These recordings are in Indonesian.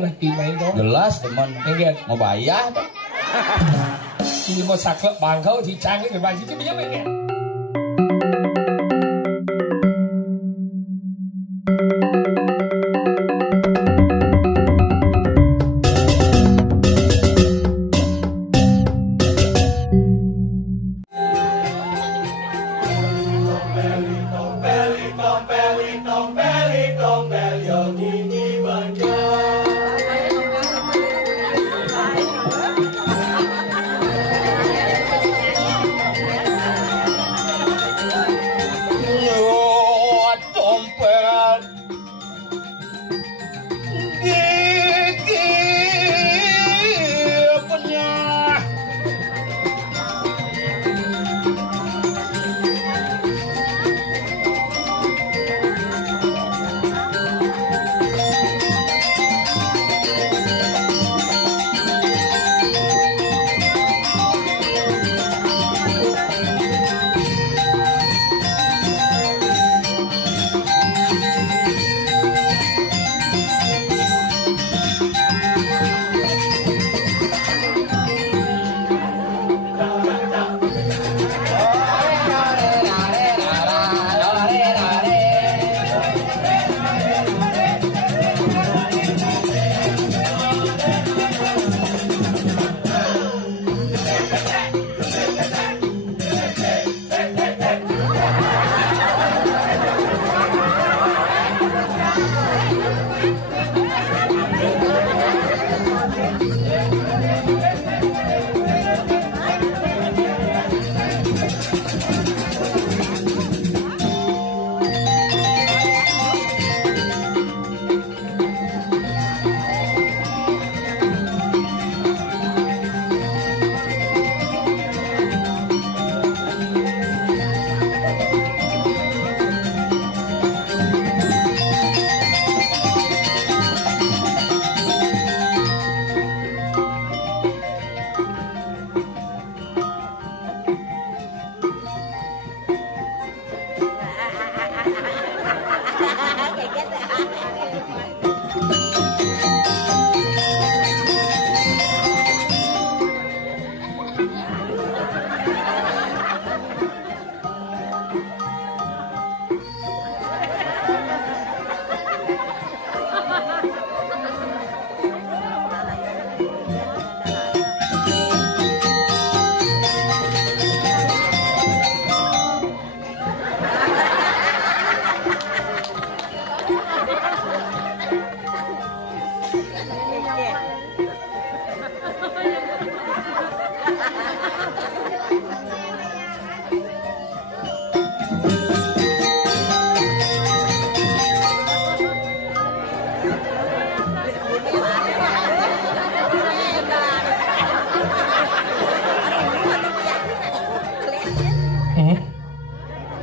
ngerti main dong. Jelas teman. Enggak. Mau bayar tuh. Ini mau saklek bangkau dicangin ke baju itu bisa enggak?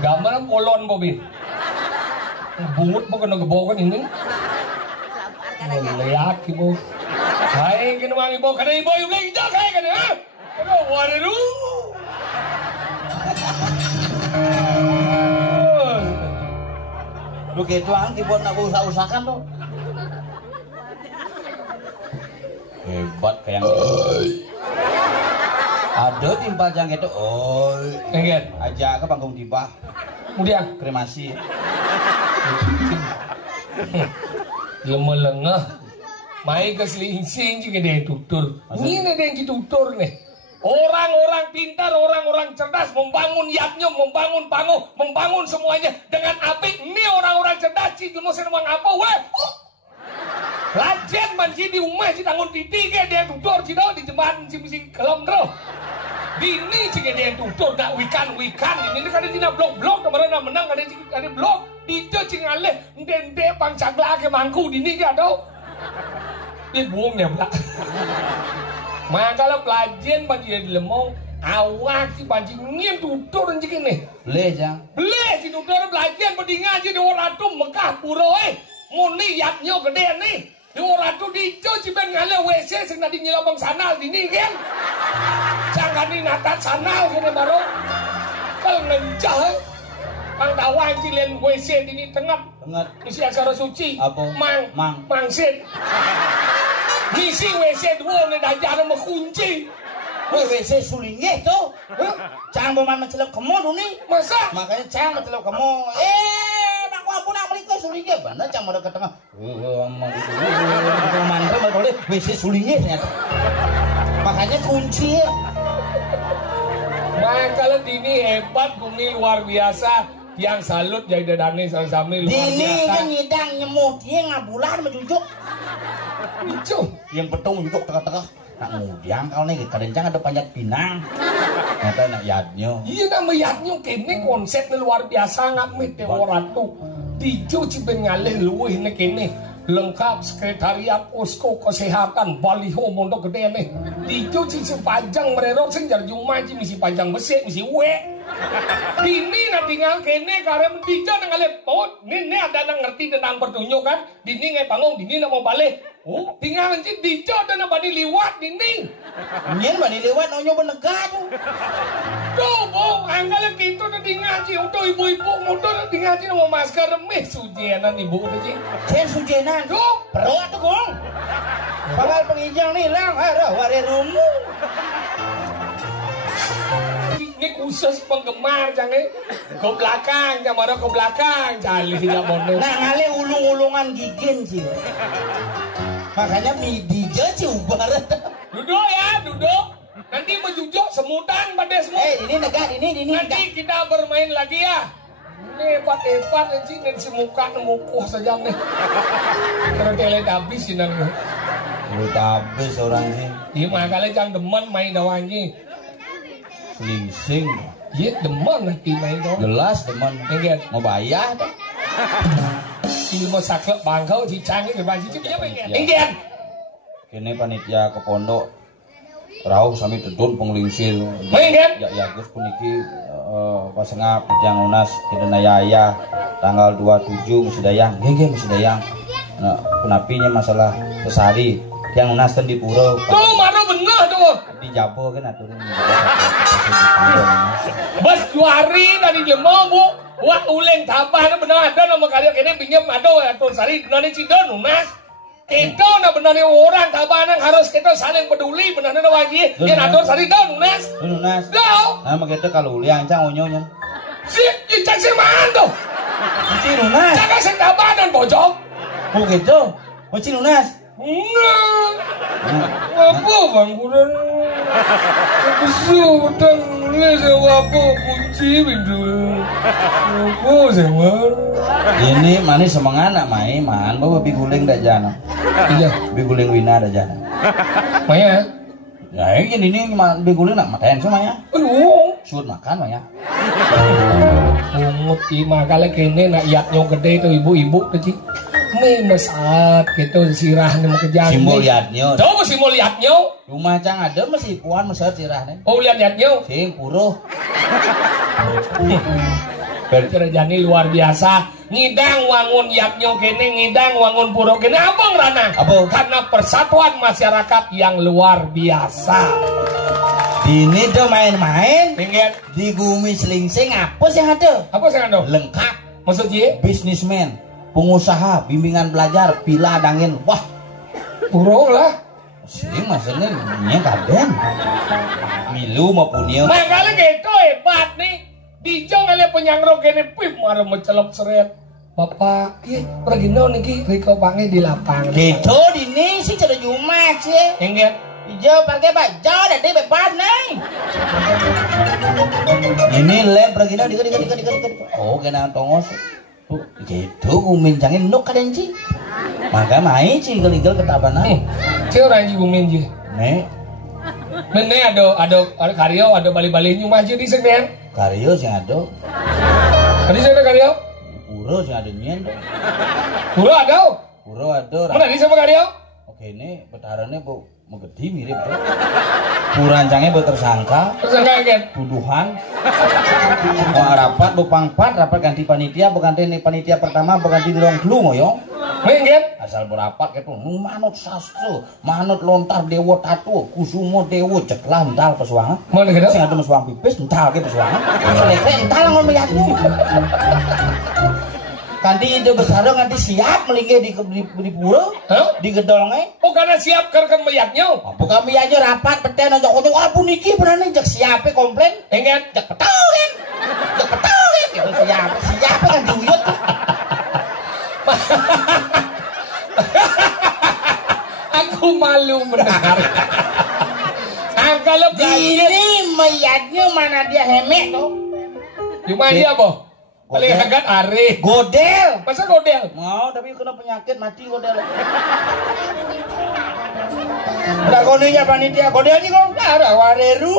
Gambar kolon bobi. Bungut mo kano gabokan ini. Leyak ibo. Hai kano mang ibo kada ibo yung lagi jak hai kada ha. Kano waru. Lu gitu ang kibon nak usah-usahakan tuh. Hebat kayak ada timpal jang gitu, Enggak. aja ke panggung timpah, Kemudian kremasi. dia melengah. Mai keselingsing juga dia tutur. Ini ada yang ditutur nih. Orang-orang pintar, orang-orang cerdas membangun yatnya, membangun pango, membangun semuanya dengan apik. Ini orang-orang cerdas sih mau senang apa? Weh, lajen manci di rumah si tanggung tiga dia tutur si di jembatan si mesti kelom terus. Dini jika dia tutur nak wikan ini kan dia blok kemarin menang ada blok di itu cingaleh ndende pangcagla ke mangku dini ke ada dia buangnya pula. Maka kalau pelajen bagi dia lemong awak si banci ngiem tutur jika ini beli si tutur pelajen berdinga aja di Waratum Mekah Puro muni yatnya gede nih di Waratum di itu cipen ngale WC sing nadi nyelabang sanal dini kan jangan di natat sanal gini baru kalau ngencah Mang Dawai cilen WC dini tengah isi acara suci apa? mangsit isi WC dua nih dajar sama kunci. WC sulingnya itu. Jangan bermain mencelok kamu tuh nih. Masa? Makanya jangan mencelok kamu. Aku ampun nak beli kau sulingnya. Bener jangan ada ke tengah. Ngomong itu. Mandra boleh WC sulingnya ternyata. Makanya kunci. Kalau Dini hebat, Bumi luar biasa. Yang salut jadi dadane sama-sama luar biasa. Dini kan nyidang nyemuh dia ngabulan menjujuk. Itu. Yang betung jujuk tengah-tengah. Nak ngudiang kau nih kerencang ada panjat pinang. Nyata nak yadnya. Iya nama yadnya kini konsepnya luar biasa ngamit orang tuh. Dijo cipen ngalih luwih nih kini. Lengkap sekretariat posko kesehatan baliho mondok gede nih. Dijo cici panjang mererok senjar jumah misi panjang besi misi we. Dini nak tinggal kene karena dijo nang ngalih pot. Ini ada nang ngerti tentang pertunjuk kan. Dini ngai bangun dini nak mau balik. Oh, tinggal nanti dijo dan bani liwat dinding. Nyen bani liwat nonyo benegah tuh. Tuh, bu, anggal gitu nanti ngaji. Udah ibu-ibu motor nanti ngaji mau masker remeh sujenan ibu udah sih. Sen sujenan. Tuh, perut tuh gong. Bakal pengijang nih lang. Aduh, wari rumu. ini khusus penggemar jangan ke belakang, jangan ke belakang, jali tidak bodoh. Nah, ngale ulung-ulungan gigin sih. Makanya midi aja ubar. Duduk ya, duduk. Nanti menjujur semutan pada semua. Ini negak, ini. Nanti kita bermain lagi ya. Ini hebat-hebat nanti dan semuka nemukuh saja nih. Karena telet habis sih nang. Udah habis orang sih. Iya makanya jangan demen main dawangi. Slingsing. Iya demen nanti main dong. Jelas teman. Enggak. Mau bayar. Ini mau saklek bangkau cicangnya ke baju cipnya pengen. Enggak. Kini panitia ke pondok rauh sami dedun penglingsir. Enggak. Ya Gus puniki pasengap yang unas kita yaya tanggal 27 mesti dayang. Nggih mesti dayang. Nah, punapinya masalah kesari yang unas ten di pura. Tuh mana bener tuh. Di Jabo kan aturin. Bas juari dari Jemong bu. Wah uleng tabah benar ada nama kalian kini pinjam ada atur sari benar cidon unas. Kita nak benar orang tabah nang harus kita saling peduli benar wajib. Dia atur sari don unas. Unas. Dah. Nama kita kalau uliang cang onyonya. Si cak si mana tuh? Kunci lunas. Cak si tabah dan bojong. Oh gitu. Kunci lunas. Enggak. Apa bang kurang? Besu utang nulis apa kunci pintu. Apa semar? Ini manis semangat nak main man bawa biguling dah jana. Iya. Biguling wina dah jana. Maya. Ya ini biguling nak makan semuanya. Aduh. Suut makan Maya. Mungut ima kali kene nak yatnya gede itu ibu-ibu tuh cik. Mesat gitu sirah nih mau kejar. Simbol yatnya. Coba simbol yatnya. Rumah cang ada masih puan mesat sirah nih. Oh lihat yatnya. Sing puruh. Kerjaan luar biasa. Ngidang wangun yatnya kene, ngidang wangun puro kene apa ngerana? Apa? Karena persatuan masyarakat yang luar biasa. Ini tuh main-main. Ingat Di Bumi Slingsing apa sih ada? apa sih ando? Lengkap. Maksudnya? Bisnismen, pengusaha, bimbingan belajar, pila dangin. Wah, Puro lah. sini maksudnya ini kaden. Milu maupun dia. Makanya gitu hebat nih. Dijong kali penyangro kene pip marah mencelop seret. Bapak, iya pergi no niki Riko Bangi di lapangan. Gitu ini sih cara Jumat sih. Ingat. Hijau pakai baju dan dia bebas nih. Ini lem pergi no dikit. Oh kena tongos. Gitu gue mincangin nuk kaden sih. Maka main sih gel-gel ketabanan. Cik orang ibu minji. Nih. Mene ada karyo, ada bali-bali nyumah aja di sini. Karyo sih ada. Tadi saya ada karyo. Puro sih ada nyen. Puro ada. Puro ada. Mana di sama karyo? Oke ini betarannya bu megedi mirip tuh. Purancangnya bu tersangka. Tersangka kan? Tuduhan. Mau rapat bu pangpat rapat ganti panitia bukanti ini panitia pertama bukanti di ruang dulu moyong. Mengget. Asal berapat gitu. Manut sastro, manut lontar dewa tatu, kusumo dewa ceklah ental pesuangan. Mau negara? Sing ada pesuang pipis ental ke pesuangan. Lek ental ngomong lihatmu. Kanti itu besar nganti siap melingkih di pura, di gedongnya. Oh karena siap kerken meyaknya. Bukan meyaknya rapat peten aja kocok. Ampun niki berani jak siapnya komplain. Enggak Jak petauin, jak petauin. Gitu siap kan duyut. Aku malu mendengar. Kalau ini meyaknya mana dia hemek tuh? Di mana dia boh? Paling hangat are. Godel. Masa godel? Mau tapi kena penyakit mati godel. Udah koninya panitia godelnya kok ada wareru.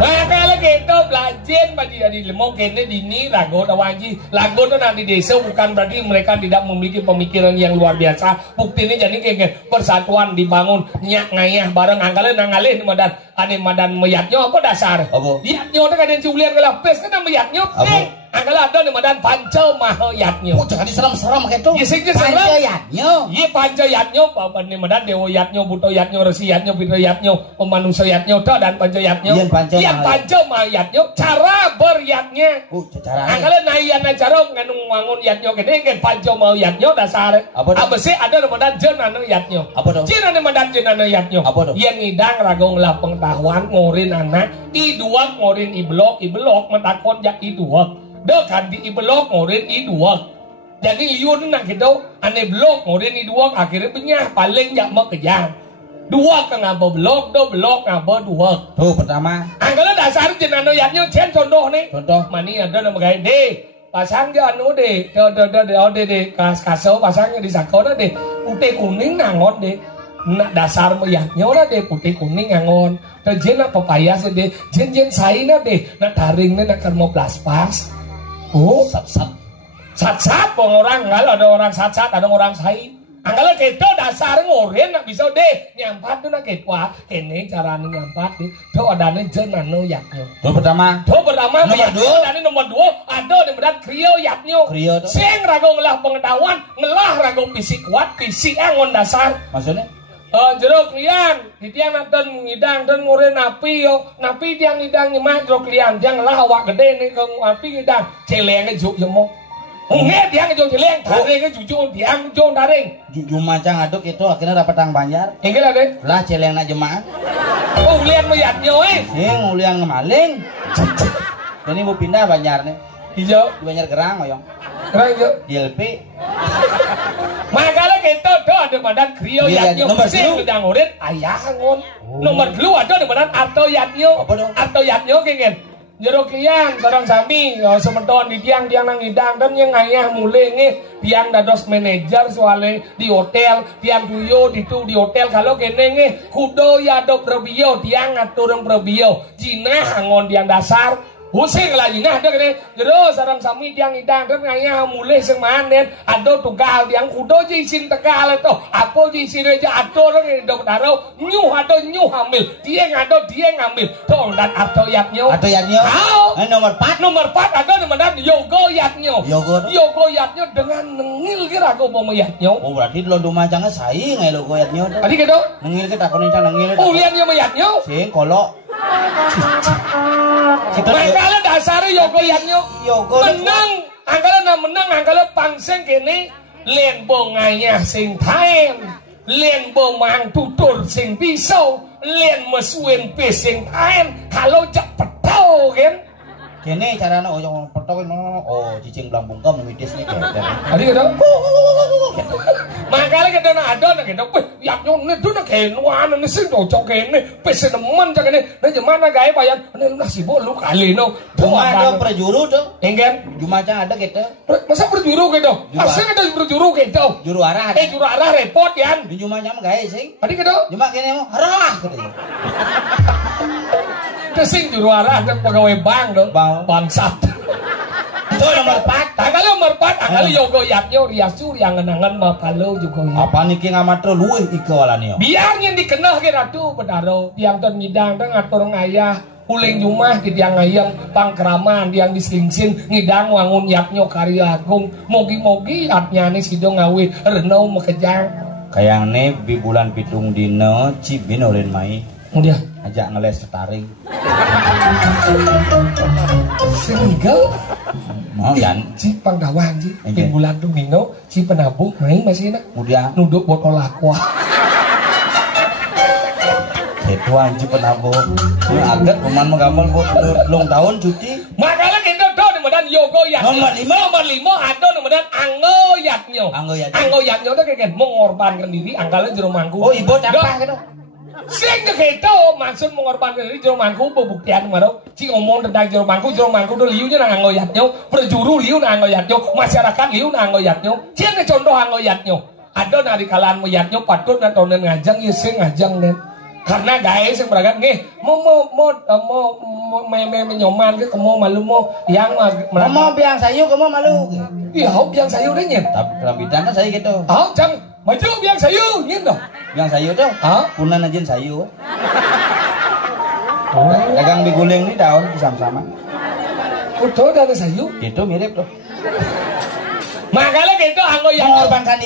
Nah kalau gitu belajar bagi dari lemong kene dini rago tawaji lago itu nanti desa bukan berarti mereka tidak memiliki pemikiran yang luar biasa. Bukti ini jadi kayak persatuan dibangun nyak ngayah bareng nangalin madan ane madan meyaknya apa dasar? Apa? Yaknya itu kadang culian kelapes kan meyaknya. Angkala ada di madan panca maho yaknya. Oh jangan diserem-serem kayak itu. Iya sih serem. Panca yaknya. Iya panca yaknya apa nih madan dewa yaknya buto yaknya resi yaknya pitra yaknya pemanusia yaknya dan panca yaknya. Iya panca mayatnya cara beryaknya. Cara. Angkala nayana cara nganung wangun yaknya gede kan panca mau yaknya dasar. Apa sih ada di madan jenana yaknya. Apa dong? Jenana madan jenana yaknya. Apa dong? Yang ngidang ragong lah pengetahuan ngorin anak iduak ngorin iblok mentakon jak iduak. Kan di iblok ngorin iduak. Jadi liun nak gitu ane blok ngorin iduak akhirnya punya paling jak mau kejang. Dua ke ngapa blok do blok ngapa dua. Tuh pertama. Angkala dasar jenano yaknya cen contoh nih. Contoh. Mani ada nama gaya de pasang dia anu de de kaso pasangnya di sakoda de putih kuning nangon de. Nak dasar meyaknya lah deh putih kuning ngangon. Terjen nak pepaya sih deh. Jen saina deh. Nak taringnya nak kermo plas-pas. Oh, sat-sat orang kalau ada orang sat-sat ada orang sai. Angkala kita dasar ngoren nak bisa deh nyampat tuh nak ketwa. Kene caranya nyampat deh. Tuh ada nih jenano yaknya. Tuh pertama. Nomor dua. Dan nomor dua ada di berat krio yaknya. Sing rago ngelah pengetahuan ngelah rago fisik kuat fisik angon dasar. Maksudnya? Jeruk lian, di tiang naten ngidang dan ngurin napi yo, napi tiang ngidang nyemak jeruk lian, tiang lah awak gede nih ke napi ngidang, celengnya juk jemo, nggak tiang juk celeng, taringnya jujur tiang juk taring. Jujur macam aduk itu akhirnya dapat tang banjar. Enggak ada. Lah celeng nak jemaah. Oh lian meyaknya Sing ulian ngemaling. Jadi mau pindah banjar nih. Hijau. Di banjar gerang oyong. Gerang hijau. DLP. Makanya kita ada badan krio yaknya. Nomor sing udah ngurin ayah ngon. Nomor dulu ada di badan arto yaknya. Apa dong? Arto yaknya kengen. Jeruk liang sarang sami semeton di tiang nang ngidang dan yang ayah mulai nih tiang dados manajer soalnya di hotel tiang tuyo di hotel kalau kene nih kudo ya do prebio tiang ngatur yang prebio Cina ngon tiang dasar. Pusing lah ini ada kene jero sarang sami tiang idang dan ngaya mulai semanen ada tugal tiang kudo jisin tegal itu apa jisin aja ada orang yang dok daro nyuh ada nyuh hamil dia ngambil tuh dan atau yaknyo nomor 4 ada dengan yogo yaknyo dengan nengil kira aku mau yaknyo. Oh berarti lo dumacangnya saing ya logo yaknyo tadi gitu nengil kita konica nengil uliannya yaknyo sing kolok Angkala dasare yogo yaknyo menang angkala pangseng kene len bonganya sing taen len bomang tutur sing pisau len mesuin sing taen kalau jak petau kan kene caranya oyong petau cicing belang bungkam memitis nih tadi gitu makanya kita ada gitu yaknyo itu nak kenuan ini sih cocok kene pesen teman cak kene nah gimana gaya bayan ini nasi bolu kali no cuma ada perjuru tuh enggak Jumacang ada gitu masa berjuru gitu asal ada berjuru gitu juru arah juru arah repot ya di Jumacang gaya sih tadi gitu cuma kene mau arah gitu sing juru arah ada pegawai bank dong bangsat itu nomor 4 nomor 4 angkali yogo yaknya riasu yang ngenangan mapalo juga apa nih keng amatro luwih ikawalannya biar yang dikenal kira tuh bedaro tiang ton ngidang dan ngatur ngayah uling rumah di tiang ayam pangkeraman tiang diselingsin ngidang wangun yaknya karya agung mogi-mogi atnya nih sido ngawi renau mekejang kayak nih di bulan pitung dino cibin oleh mai dia ajak ngeles taring single Mau jan. Ci Pangdawang ci. Oke. Bulan Domino, ci penabung main masih enak. Kemudian Nuduk botol aqua. itu anjing penabung. Ini agak peman menggambar buat long tahun cuti. Makanya kita do nemedan yogo yat. Nomor 5 ada nemedan angoyatnyo. Angoyatnyo itu kayak mengorbankan diri angkala jero mangku. Oh ibu capah gitu. Sing gitu maksud mengorbankan diri jero mangku pembuktian maro. Ci ngomong tentang jero mangku do liunya nang angoyatnyo, perjuru liu nang angoyatnyo, masyarakat liu nang angoyatnyo. Cien contoh angoyatnyo. Ada nari kalaan moyatnyo patut natonen ngajang ya sing ngajang nen. Karena guys yang beragam nih mau menyoman ke kamu malu mau yang Kamu biang sayu kamu malu. iya hau biang sayu deh nyen. Tapi dalam bidang kan saya gitu. Hau jang maju biang sayu nyen dong. Biang sayu tuh. Hah? Punan aja sayu. Dagang diguling nih daun sama-sama. Betul ada sayu. Itu mirip tuh. Makanya gitu anggo yang Mengorbankan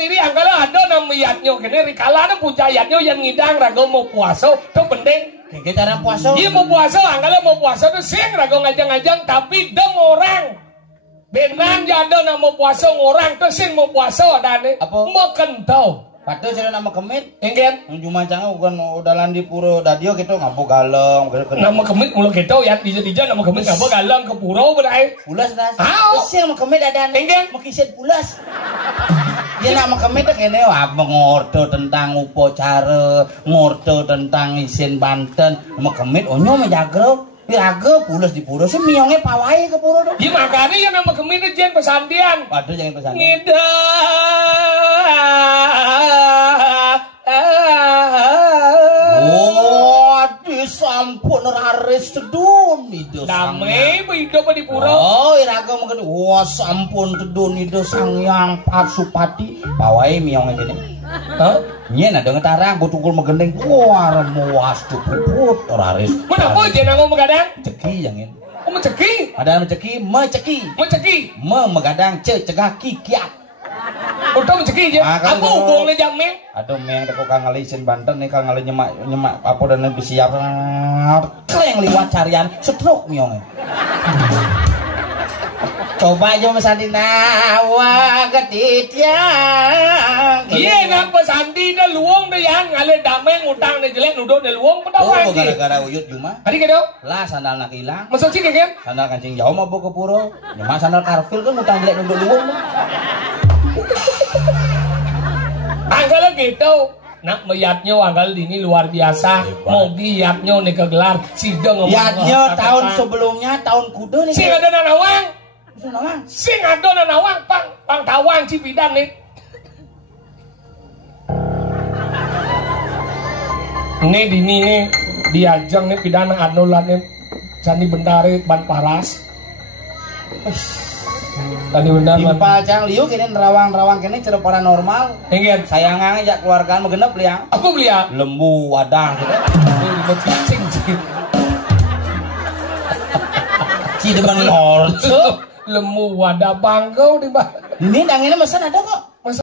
diri. angkala ada namiyatnyo kene rikala na pucayatnyo yang ngidang rago mau puasa tuh penting. Kayak cara puasa. Iya mau puasa angkala mau puasa tuh sing rago ngajang-ngajang tapi deng orang. Benan jado na mau puasa ngorang tuh sing mau puasa adane. Apa? Mau kentau. Padahal cara nama kemit. Enggen. Cuma canggih bukan udalan di puro dadio gitu ngapuk galong. Nama kemit mulu gitu ya dija nama kemit ngapa galang ke puro berai. Pulas das. Hao. Terus yang kemit ada Enggen. makisin pulas. Ya nama kemit kene wah ngordo tentang upacara, ngordo tentang isin Banten. Nama kemit onyo menjagro. Piaga pulas di puro sih miongnya pawai ke puro tuh. Iya makanya yang nama kemit itu jen pesandian. Waduh jangan pesan. Waduh sampun raris tedun itu. Dame hidup di pura. Oh, iraga mungkin. Wah sampun tedun itu sang yang Pasupati. Pawai miongnya gini. Hah? Nyen ada ngetarang butukul megendeng. Wah remuas tuh puput raris. Kenapa jen ngomong megadang? Ceki yang ini. Oh menceki. Ada menceki, meceki. Menceki. Megadang cegah kikiat. Udah menceki aja. Akan Aku hubungnya jamnya. Aduh meng teko kang ngalisin Banten nih kang ngali nyemak apa dan lebih siap yang liwat carian stroke miong. Coba aja Mas Andi nawa ketityang. Iya nak pesandi dah luang dah yang ngale damai ngutang dah jelek nuduk dah luang Oh pedawai. gara-gara uyut cuma. Hari kedua. Lah sandal nak hilang. Masuk sih kan? Sandal kancing jauh mau ke puro. Nyemak sandal karfil kan ngutang jelek nuduk luang. Anggal gitu. Nak meyatnya anggal ini luar biasa. Mau diyatnya nih kegelar sidang ngomong. Yatnya tahun sebelumnya tahun kuda nih. Sing ada nanawang. Nawang. Sing ada nanawang pang tawang Cipidan nih. Ini dini nih diajang nih pidana anulan nih Candi Bendari Ban Paras. Candi Bendari. Timpal cang liu kini nerawang-nerawang kini cerita paranormal. Enggak. Sayangan ajak keluargaan mengenap liang. Aku beli ya. Lembu wadah gitu. Ini cicing sih. Cideman lorco. Lemu wadah bangkau di bawah. Ini dang ini mesin ada kok.